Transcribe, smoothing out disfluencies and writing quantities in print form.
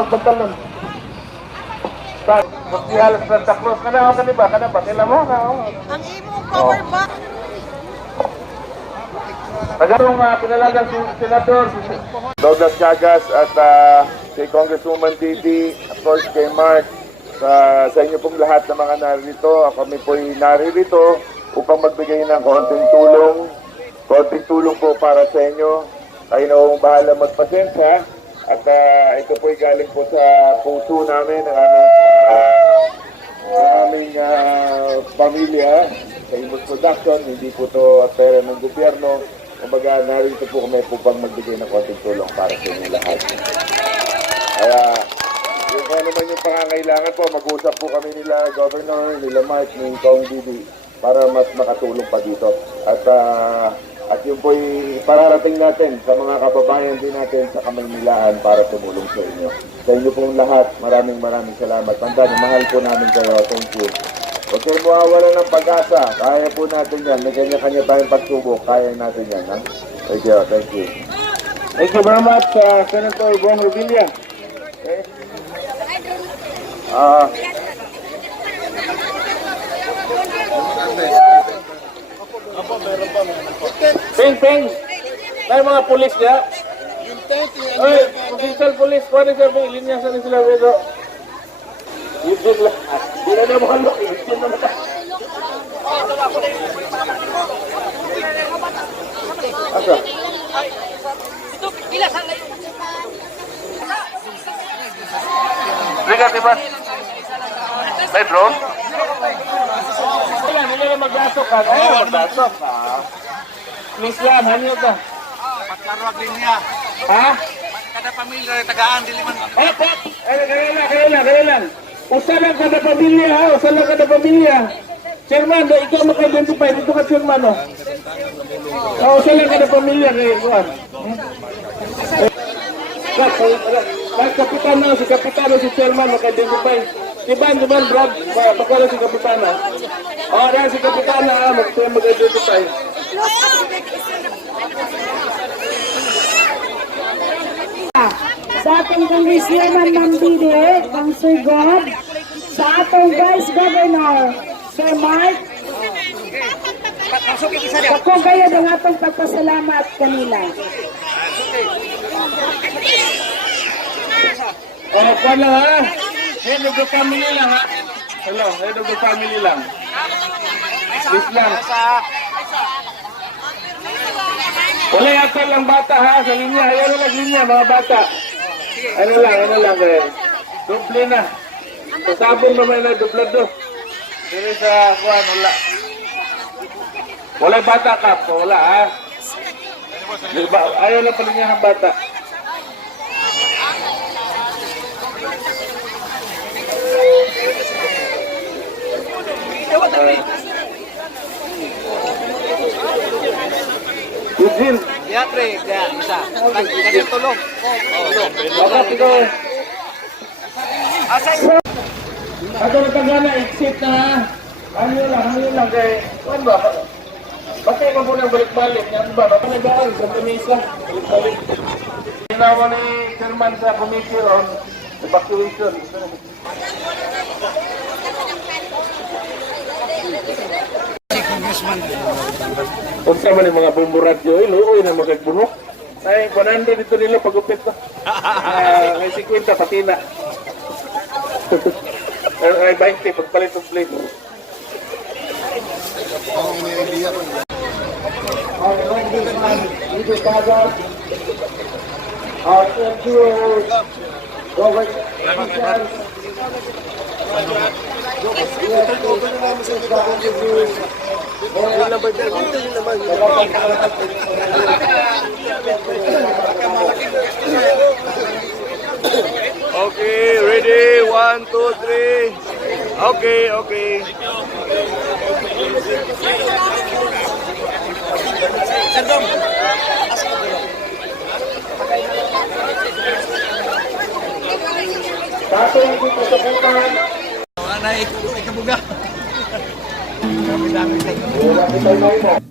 Pagbantalan. Magsihalas Santa Cruz ka na ako ba? Kana ba? Kailan mo? Ang imong cover ba? Tagarong pinalagang senador Douglas Chagas at kay Congresswoman Didi, of course kay Mark, sa inyo pong lahat ng mga narito. Kami po'y naririto upang magbigay ng konting tulong po para sa inyo. Kayo na hong bahala magpasensya. At ito po'y galing po sa puso namin, ng aming pamilya sa Imus Production. Hindi po ito pera ng gobyerno. Kumbaga, narito po kami upang magbigay ng konting tulong para sa inyo lahat. Kaya, yung kung ano man yung pangangailangan po, mag-usap po kami nila Governor, nila Mark, ni Kong Didi para mas makatulong pa dito. At yun po'y pararating natin sa mga kababayan din natin sa Kamaynilaan para tumulong sa inyo. Sa inyo pong lahat, maraming salamat. Tandaan, mahal po namin kayo. Thank you. Huwag kayo mawawala ng pag-asa. Kaya po natin yan. May kanya-kanya tayong pagsubok. Kaya natin yan. Ha? Thank you. Thank you. Thank you very much, Senator Bong Revilla. Okay. Ping! Tayo mga pulis niya. Ay, official pulis. Kuha na siya, linya sa sila dito. Yun lang. Di na mo halok. Yun na mata. Asa? Liga, diba? May drone? Hindi na magdasok ka. Magdasok ka. Miss Lam, hanyo ka. Pagkaruag din niya. Ha? Kada pamilya, tagaan, diliman. Kaya lang. Usa lang kada pamilya, ha? Usa lang kada pamilya. Chairman, ikaw maka-identify. Dito ka, Chairman, o. Usa lang kada pamilya kay Juan. Kahit kapitana, si kapitano, si Chairman, maka-identify. Diban, Brad, baka si kapitana. Dahil si kapitana, mag-identify. Sa atong Congresswoman Ma'am Didi, ang Sir God, sa atong Vice Governor, Sir Mark, ako kayo ng atong pagpasalamat kanila. Paano ha? Head of the family lang ha? Hello, head of the family lang. Please lang. Wala yata lang bata ha, sa linya. Ayaw lang linya, mga bata. Ano lang eh. Duble na. Sa sabon naman na dublado. Pero sa kuhan, wala. Wala bata ka po, wala ha. Ayaw lang pala niya ang bata. Eugene. Yatre, kaya isa. Kanya tulong. Bakit ikaw eh? Ako natagana, exit na ha. Ano lang kay... Ano ba? Bakit ka po nang balik-balik? Ano ba? Baka nag-aaral sa Tunisa. Balik-balik. Ginawa ni Chairman sa committee on evacuation. Kung sa man yung mga bumburadyo, iluoy na magagbuno. Ay, 100 dito nila pagupit ko. May 50 patina. Ay, 20 pagpalit ng plate. Our NGOs, government officials. Okay, ready? 1, 2, 3. Okay, okay. Dating dito sa Butan, Anay, ikabuga. Dami-dami. wala kita na